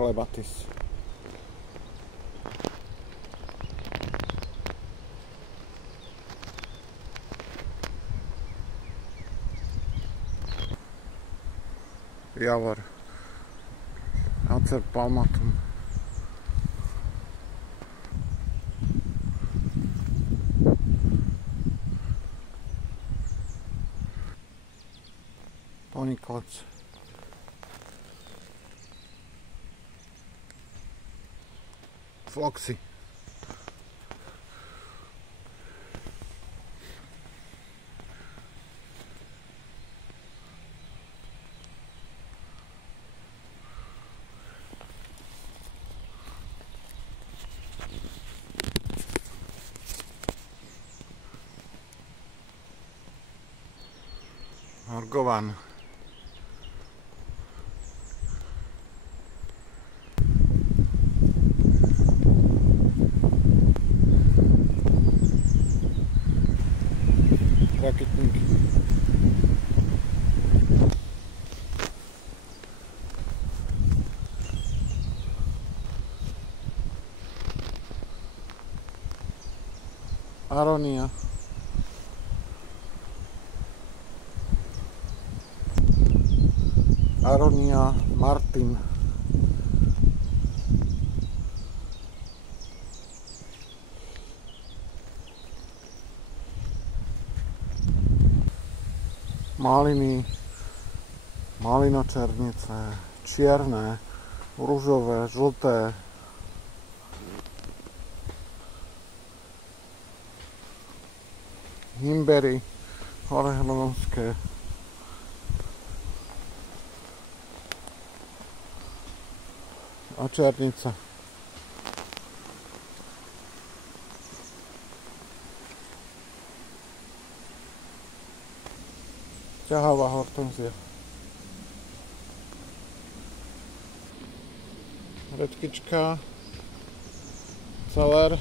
Phlebatis. Javor Acer palmatum. Poniklec. Floxy. Orgovan. Raketník. Aronia. Aronia Martin. Maliny, malinočernice, čierne, ružové, žlté. Himbery, horehlonovské. A černica. Ťahavá hortenzia. Redkyčka. Celer.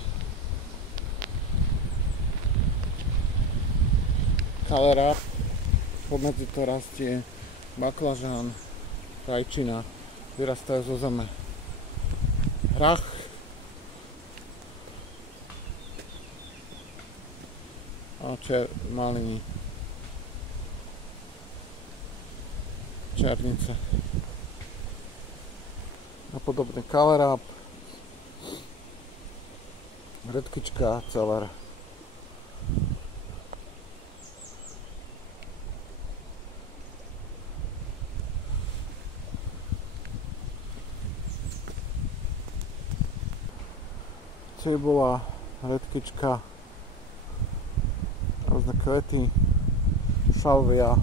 Kalerab. Pomedzi to rastie baklažán, rajčina. Vyrastajú zo zeme. Hrach. A maliny. Černice. A podobne kalerab. Redkyčka, celer. Cibula, redkyčka, rôzne kvety, šalvia,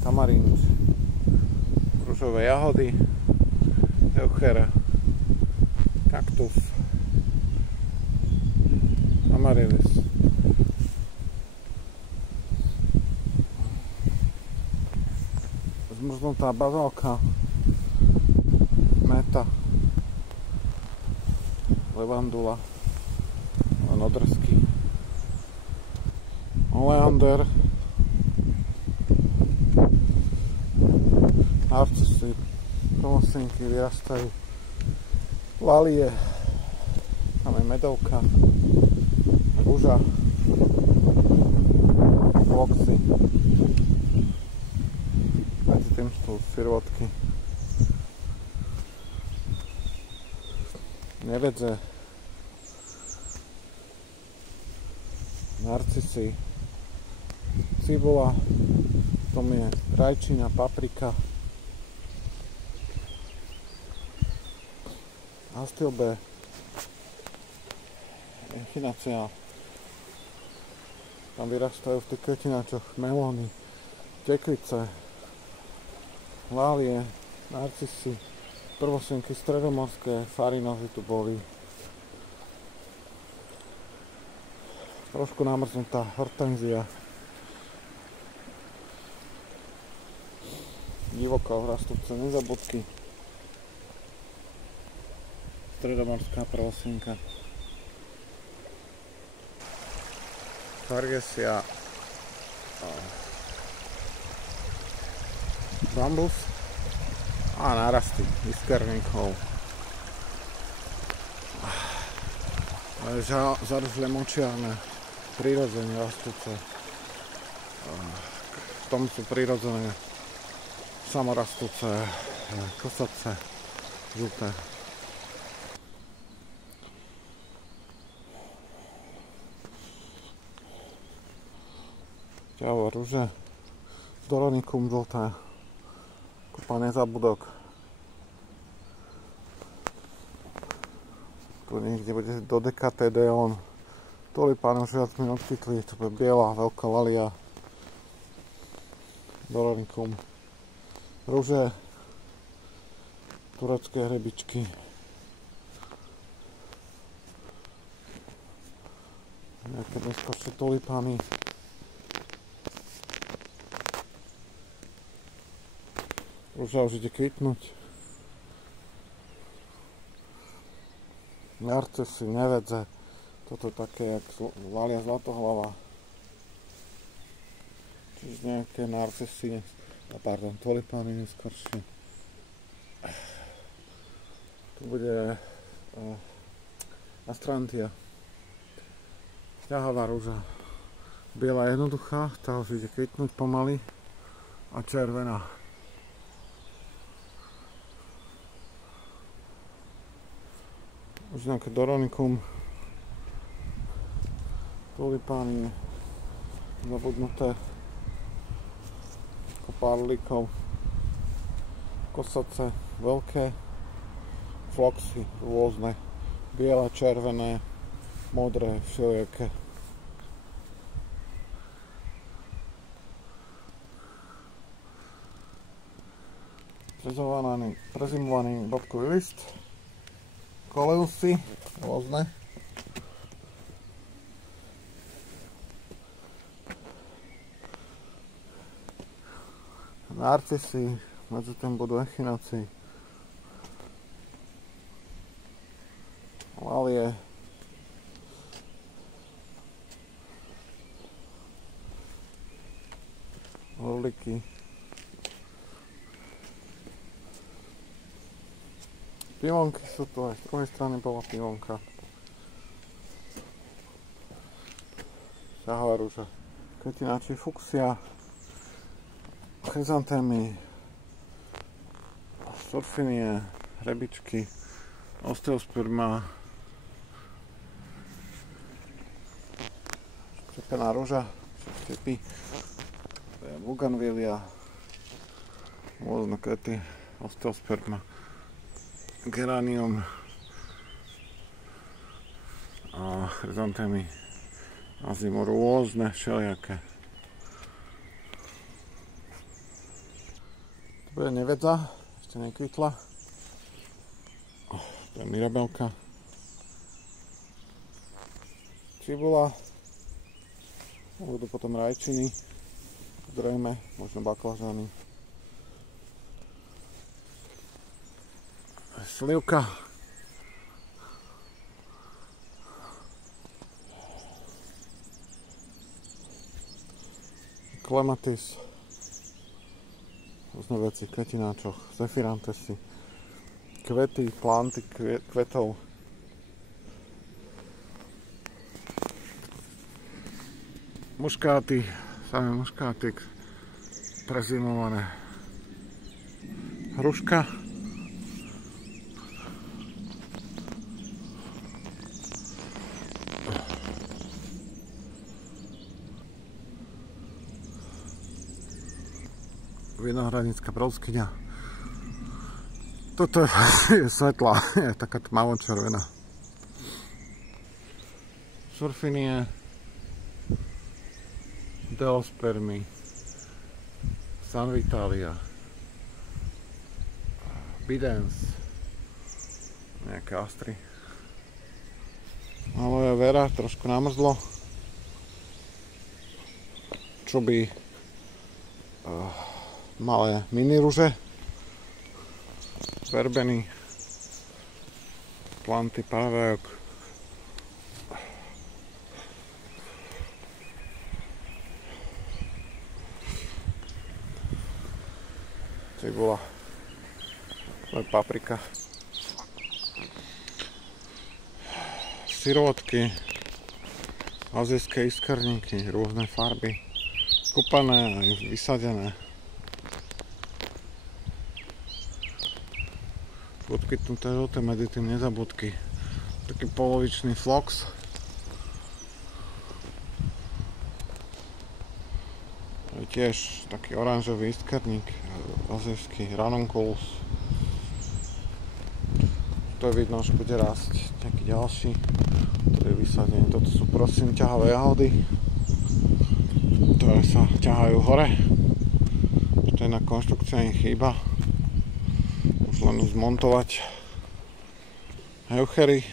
tamarín, ružové jahody, euchera, kaktus, amaryllis. Zmrznutá bazálka, meta, levandula, nodrsky, oleander, narcisy, promosinky vyrastajú, lalie, tam je medovka, rúža, floxy, medzi tým sú firvotky, nevedze, narcisy, cibula, tom je rajčina, paprika, astilbe, echinacea, tam vyrastajú v tých kvetináčoch melóny, tekvice, lálie, narcisy, prvosienky stredomorské, farinozy tu boli. Trošku namrznutá hortenzia. Divoko rastúce nezabudky. Stredomorská prvosienka. Fargesia. Bambus. a nárasty iskerníkov. Zarosle močiarne, prirodzene rastúce. V tom sú prirodzené samorastúce kosace, žlté. Ťavo rúže, Doronicum žlté, kopa nezabudok. Tu niekde bude Dodecatedon, tulipány už viac mi odkytli, to bude biela, veľká lalia, Doronicum, rúže, turecké hrebičky, nejaké neskôršie tulipány, rúža už ide kvitnúť, narcisy, nevedze, toto také jak lalia zlatohlava, čiže nejaké narcisy, tulipány neskôršie. Tu bude Astrantia, ťahavá rúža, biela jednoduchá, tá už ide kvitnúť pomaly, a červená. Už nejaké Doronicum, tulipány zabudnuté, kopa orlíkov, kosace veľké, floxy rôzne, biele, červené, modré, všelijaké. Prezimovaný bodkový list, koleusy rôzne, narcisy, medzi tým budú echinóci, lalie, orliky, pivonky sú tu, aj z druhej strany bola pivonka, ťahavá rúža, kvetináči fuxia, chryzantémy, surfinie, hrebičky, osteosperma, štepená rúža, štepy, buganvília, rôzne kvety, osteosperma, geranium a chryzantémy na zimu rôzne, všelijaké. Tu bude nevedza, ešte nekvitla. To je mirabelka. Cibula. Budú potom rajčiny. Zrejme, možno baklažany. Slivka. Klematis. Rôzne veci, kvetináčoch, zefirantesy. Kvety, planty kvetov. Muškáty, samé muškáty prezimované. Hruška. Vinohradnícka broskyňa. Toto je svetlá, je taká tmavo-červená. Surfinie, Deospermy, Sanvitalia, Bidens, nejaké astry. Aloe vera, trošku namrzlo. Čuby, malé mini rúže, verbeny, planty pávajok, cibula, To je paprika. Sirotky, azijské iskrníky, rôzne farby, kúpané aj vysadené. Odkytnuté žlté, medzi tým nezabudky. Taký polovičný flox. Tiež taký oranžový iskrník, azijský ranunculus. To je vidno, že bude rásť nejaký ďalší, ktorý je vysadený. Toto sú prosím ťahavé jahody, ktoré sa ťahajú hore. To je na konštrukcia chýba. Už len zmontovať heuchery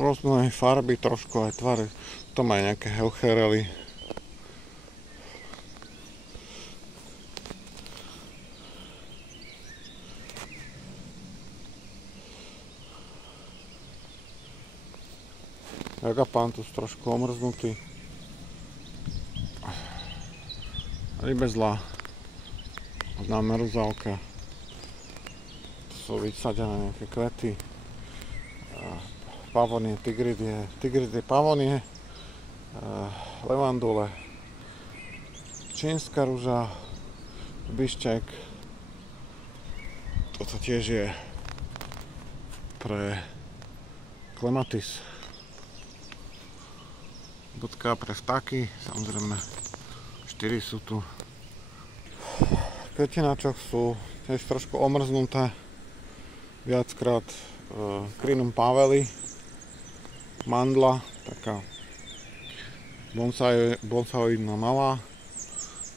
rôznej farby, trošku aj tvary. To má nejaké heucherely. Agapanthus trošku omrznutý. Rybezla na meruzálke. To sú vysadené nejaké kvety. Pavonie, tigridie, pavonie, levandule, čínska ruža, bišček. Toto tiež je pre klematis. Budka pre vtáky, samozrejme 4 sú tu. V kvetináčoch sú tiež trošku omrznuté, viackrát Crinum paveli, mandla, taká bonsaoidná malá,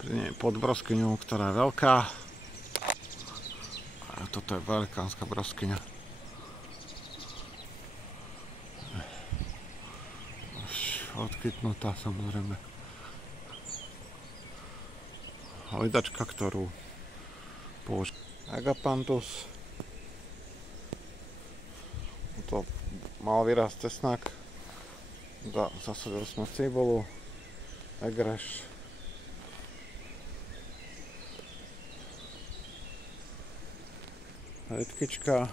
pri nej pod broskyňou, ktorá je veľká. A toto je velikánska broskyňa. Odkytnutá samozrejme. Hlidačka, ktorú používa Agapanthus. To mal vyrásť cesnak. Zasadili sme cibulu, egreš. Redkyčka,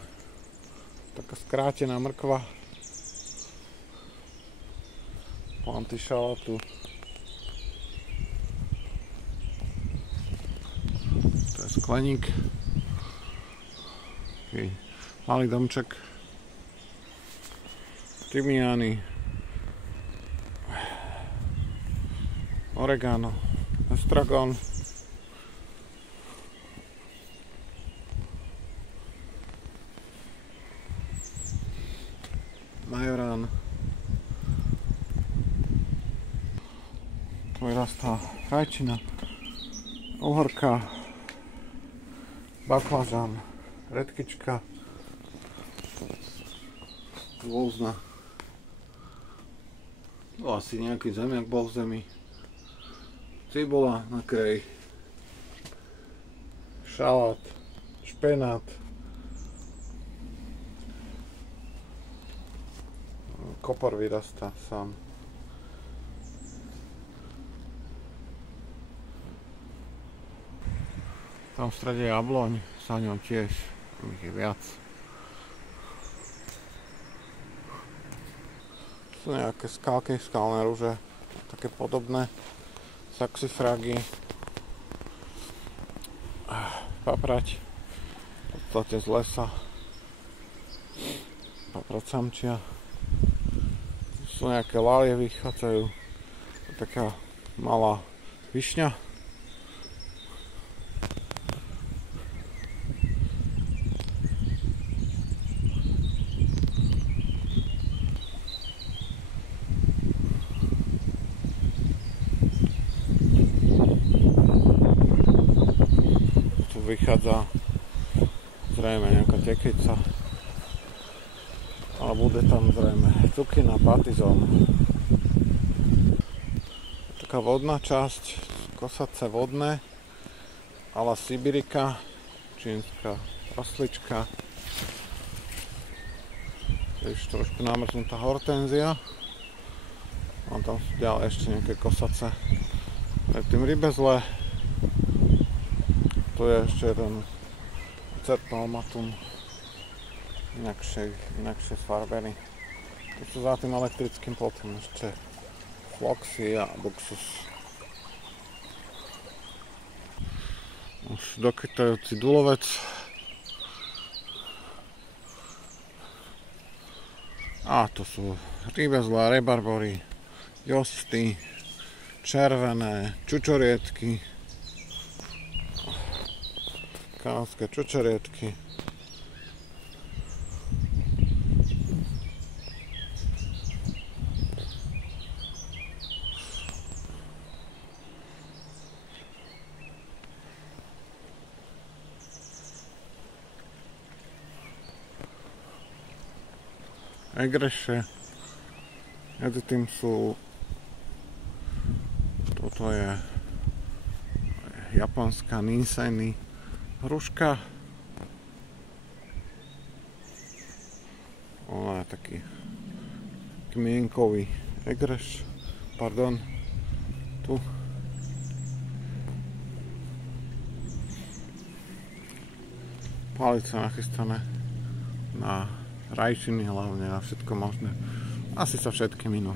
taká skrátená mrkva. Planty šalátu. To je skleník. Taký malý domček. Tymiány. Oregano. Estragon. Majorán. Tu vyrastá rajčina, uhorka, baklažan, redkyčka, rôzna. Asi nejaký zemiak bol v zemi. Cibula na kraji, šalát, špenát, kopor vyrastá sám. Tam v strede je jabloň, sa ňom tiež, ich je viac. Sú nejaké skalky, skalné ruže, také podobné, saxifragy, paprať, v podstate z lesa, paprať samčia. Sú nejaké lálie, vychádzajú, taká malá višňa. Vychádza zrejme nejaká tekvica, ale bude tam zrejme cukina, patizón. Taká vodná časť, kosace vodné, ala sibirika, čínska rastlička, tiež trošku namrznutá hortenzia. A tam sú ďalej ešte nejaké kosace. Predtým rybezle. Tu je ešte jeden Certolmatum, inakšie sfarbený. Tu sú za tým elektrickým plotom ešte Floxy a Buxus. Už dokytajúci dulovec. A to sú rybezlá, rebarbory, josty, červené, čučoriedky, kávské čučoriedky. Egreše, medzi tým sú, toto je japonská Ninseny hruška, ona je taký kmienkový egreš, pardon, tu. Palice nachystané na rajčiny, hlavne na všetko možné. Asi sa všetky minú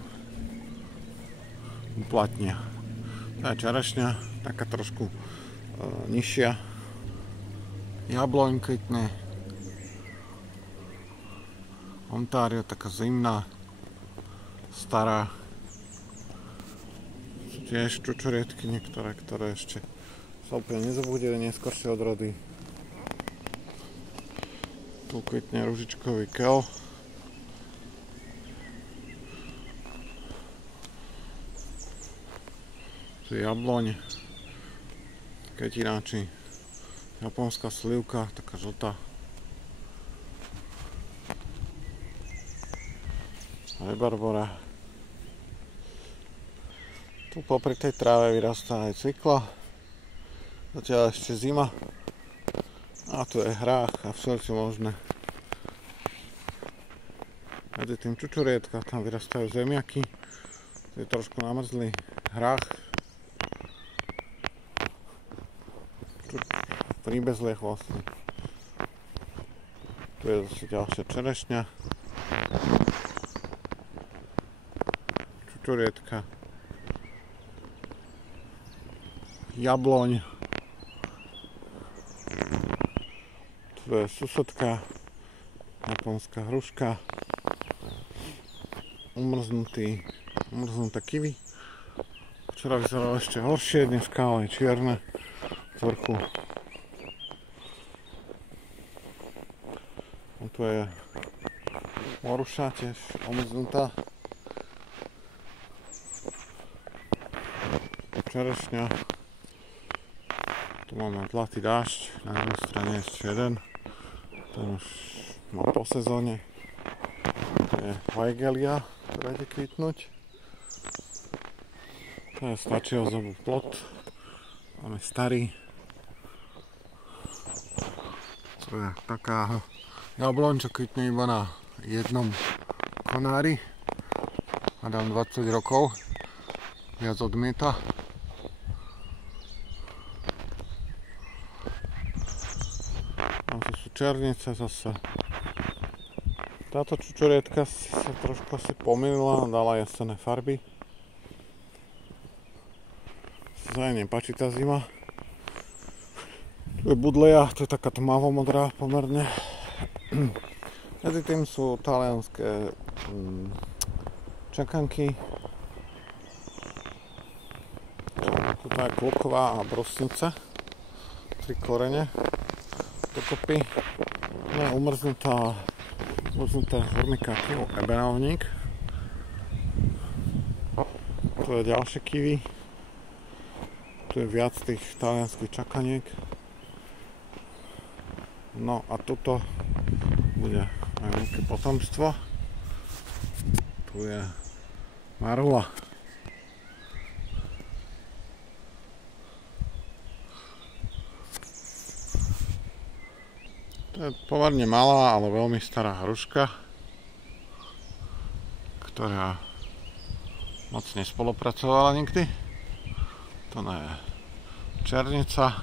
uplatnia. To je čerešňa, taká trošku nižšia. Jabloň kvitne. Ontario, taká zimná, stará. Sú tiež čučoriedky niektoré, ktoré ešte sa úplne nezabudili, neskôršie odrody. Tu kvitne ružičkový kel. Tu je jabloň, kvetináči, japonská slivka, taká žltá. Rebarbora. Tu popri tej tráve vyrastá aj cvikla. Zatiaľ ešte zima. A tu je hrách a všetko možné. Medzi tým čučoriedka, tam vyrastajú zemiaky. Tu je trošku namrzlý hrách. Príbezliech vlastne. Tu je zase ďalšia čerešňa. Čučoriedka. Jabloň. Tu je susedka, japonská hruška, umrznuté kiwi. Včera vyzeralo ešte horšie, dneska ale je čierne z vrchu. Tu je moruša tiež omrznutá. Čerešňa. Tu máme zlatý dážď, na druhej strane ešte jeden. Ten už má po sezóne. To je Weigelia, ktorá ide kvitnúť. To je stačiozobý plot. Máme starý. To je taká jabloň, čo kvitne iba na jednom konári. A dám 20 rokov. Viac odmieta. Černice zase. Táto čučoriedka sa trošku asi pomýlila, dala jesenné farby. Sa jej nepáči tá zima. Tu je budleja, to je taká tmavomodrá pomerne. Medzi tým sú talianské čakanky. Tu je kloková a brusnica. 3 korene dokopy. No je umrznuté hormikáky, ebenovník. Tu je ďalšie kiwi. Tu je viac tých talianských čakaniek. No a tuto bude aj veľké potomstvo. Tu je marula. To je pomerne malá, ale veľmi stará hruška, ktorá moc nespolupracovala nikdy. To je černica.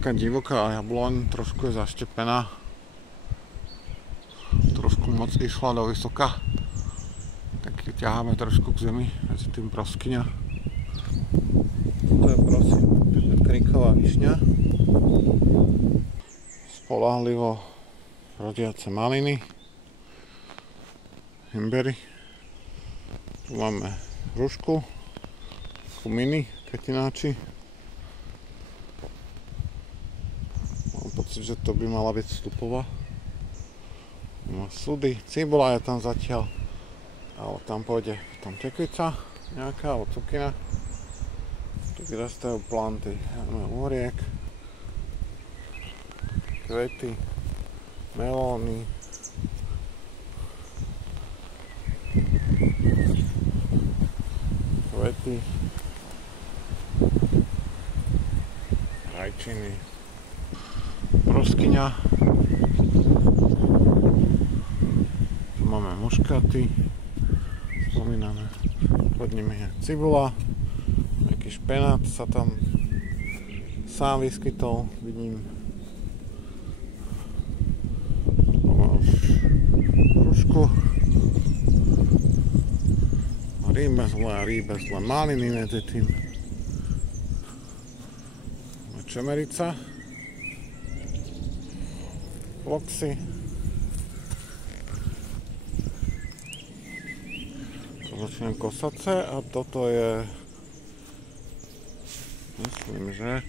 taká divoká jabloň, trošku je zaštepená. Trošku moc išla do vysoka. Tak ju ťaháme trošku k zemi, medzi tým broskyňa. To je prosím kriková višňa. Spoľahlivo rodiace maliny. Himbery. Tu máme hrušku. Mini kvetináči. Mám pocit, že to by mala byť vstupová. Súdy, cibula je tam zatiaľ, ale tam pôjde tam tekvica nejaká, alebo cukina. Tu vyrastajú planty, máme uhriek, kvety, melóny, kvety, rajčiny, broskyňa. Tu máme muškaty, spomínané, pod nimi je cibula, nejaký špenát sa tam sám vyskytol, vidím. Tu máme už hrušku, rýbezle, maliny medzi tým. Čemerica, floxy, to začnem kosace a toto je, myslím, že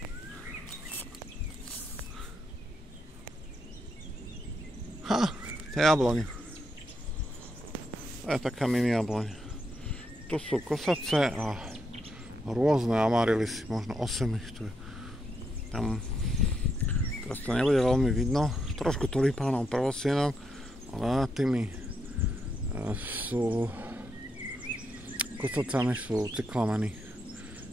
to je jabloň. To je taká mini jabloň. Tu sú kosace a rôzne amarylisy, možno 8 ich tu je. Tam teraz to nebude veľmi vidno, trošku tulipánov prvosienok, ale nad tými sú kosacami sú cyklameny.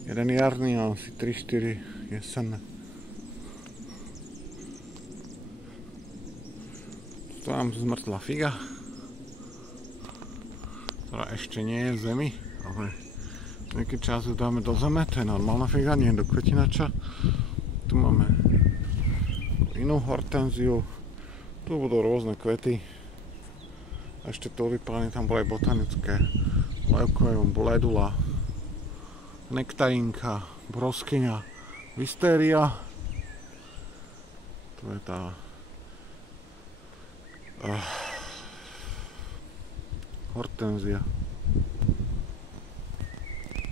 Jeden jarný a asi 3-4 jesenné. Tu mám zmrzlá figa, ktorá ešte nie je v zemi, ale nejaký čas ju dáme do zeme, to je normálna figa, nie do kvetinača. Tu máme inú hortenziu, tu budú rôzne kvety, ešte tulipány, tam boli botanické, leukoium, bledula, nektarínka, broskyňa, vistéria, tu je tá hortenzia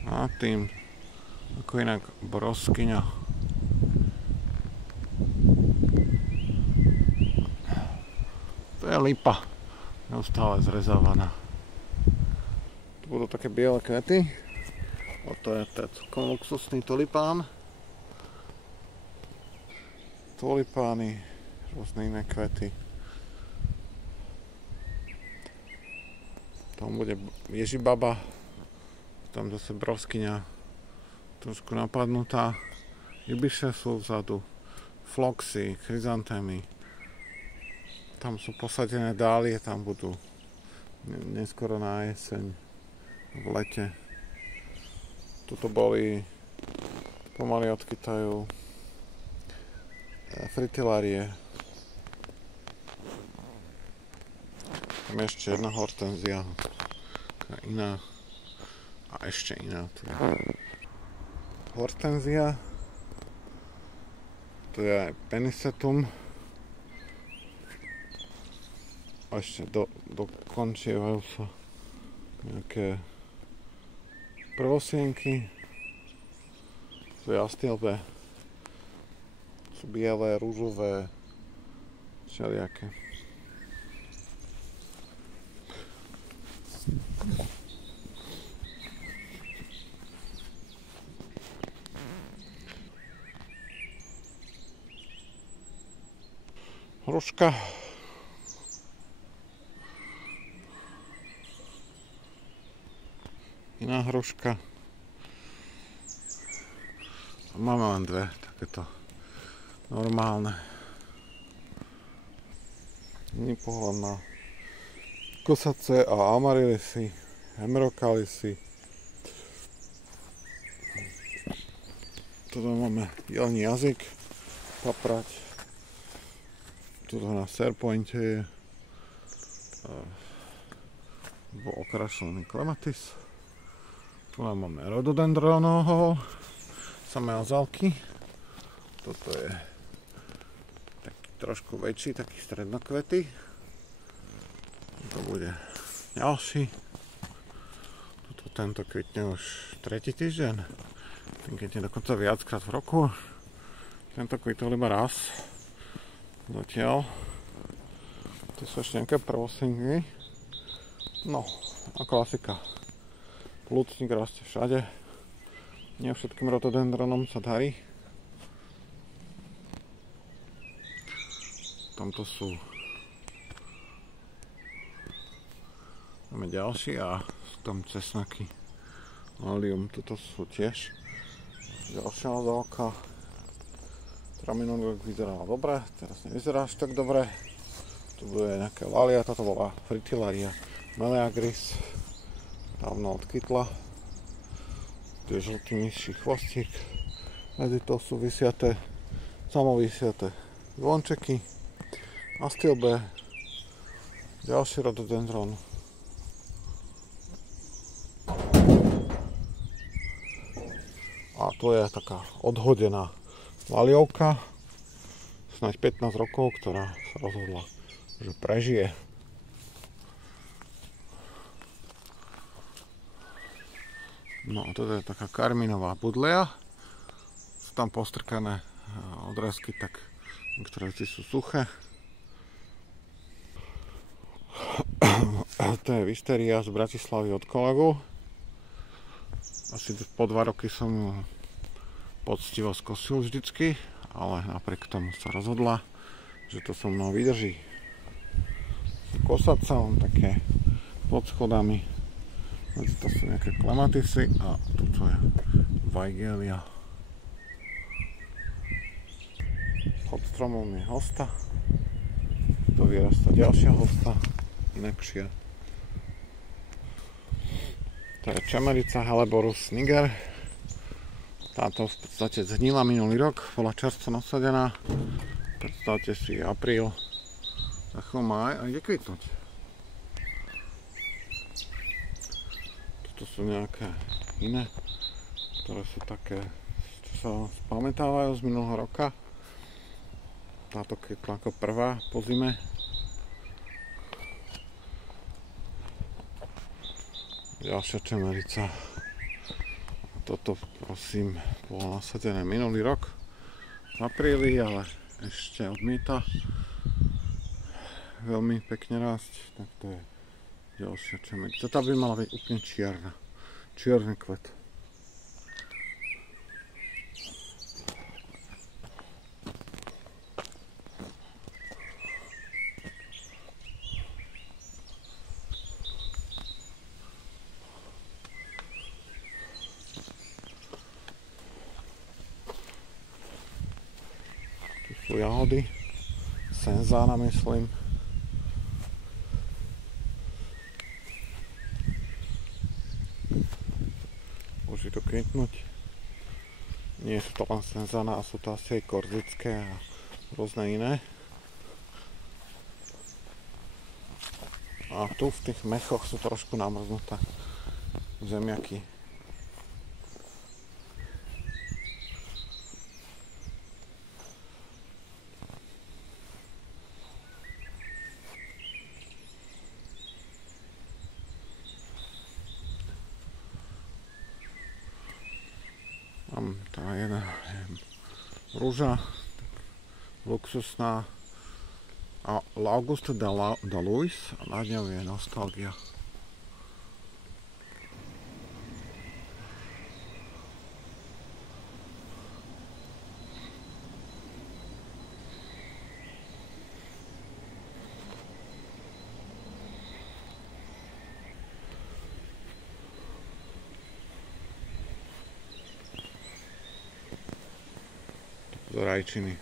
a tým ako inak broskyňa. To je lipa, neustále zrezávaná. Tu budú také biele kvety. To je celkom luxusný tulipán. Tulipány, rôzne iné kvety. Tam bude ježibaba, tam zase broskyňa, trošku napadnutá. Ibiše sú vzadu, floxy, chryzantémy. Tam sú posadené dálie, tam budú neskoro na jeseň, v lete. Tuto boli, pomaly odkytajú fritilárie. Tam je ešte jedna hortenzia, iná a ešte iná. Hortenzia, to je penisetum. A ešte dokončievajú sa nejaké prvosienky. Sú jastilbe, sú biele, rúžové, všelijaké. Hruška. Iná hruška. Máme len dve, takéto normálne. Iný pohľad na kosace a amarylisy, hemerokalisy. Toto máme jelní jazyk, zaprať. Tuto na Serpointe je bol okrašlený klematis. Tu máme rododendronov, samé azalky. Toto je taký trošku väčší, taký strednokvety. To bude ďalší. Tento kvitne už 3. týždeň. Ten kvitne dokonca viackrát v roku. Tento kvitol iba raz. Zatiaľ. To sú ešte nejaké prvosingy. No, a klasika. Plúcnik rastie všade. Nie všetkým rhododendronom sa darí. Tamto sú máme ďalší a sú tam cesnaky. Alium, toto sú tiež ďalšia azalka. Ktorá minulý rok vyzerala dobre, teraz nevyzerá až tak dobre. Tu bude nejaká lalia, táto bola Fritillaria meleagris. Dávno odkytla. Tu je žltý myší chvostík. Medzi to sú vysiaté, samovisiaté zvončeky. Astilbe. Ďalší rhododendron. A to je taká odhodená laliovka, snáď 15 rokov, ktorá sa rozhodla, že prežije. No a toto je taká karmínová budleja. Sú tam postrkané odrezky, tak niektoré veci sú suché. To je Wisteria z Bratislavy od kolegu. Asi po 2 roky som ju poctivo skosil vždycky, ale napriek tomu sa rozhodla, že to so mnou vydrží. Kosať sa len také pod schodami. To sú nejaké klematisy a toto je Weigelia. Pod stromom je hosta. Tu vyrastá ďalšia hosta, inakšia. To je čemerica Helleborus niger. Táto v podstate zhnila minulý rok, bola čerstvo nasadená. Predstavte si apríl. Za chvíľu má aj ide kvitnúť. Toto sú nejaké iné, ktoré sú také, čo sa spamätávajú z minulého roka. Táto kvitla ako prvá po zime. Ďalšia čemerica. Toto prosím bolo nasadené minulý rok v apríli, ale ešte odmieta veľmi pekne rásť. Tak to je ďalšia čemerica. Tá by mala byť úplne čierna. Čierny kvet. Sú jahody, senzána myslím. Môže to kvitnúť. Nie sú to len senzána, sú to asi aj korzické a rôzne iné. A tu v tých mechoch sú trošku namrznuté zemiaky. Tá jedna rúža, luxusná a L'Auguste de Louis a nad ňou je Nostalgia. Do rajčiny.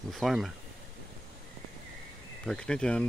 Dúfajme. Pekný deň.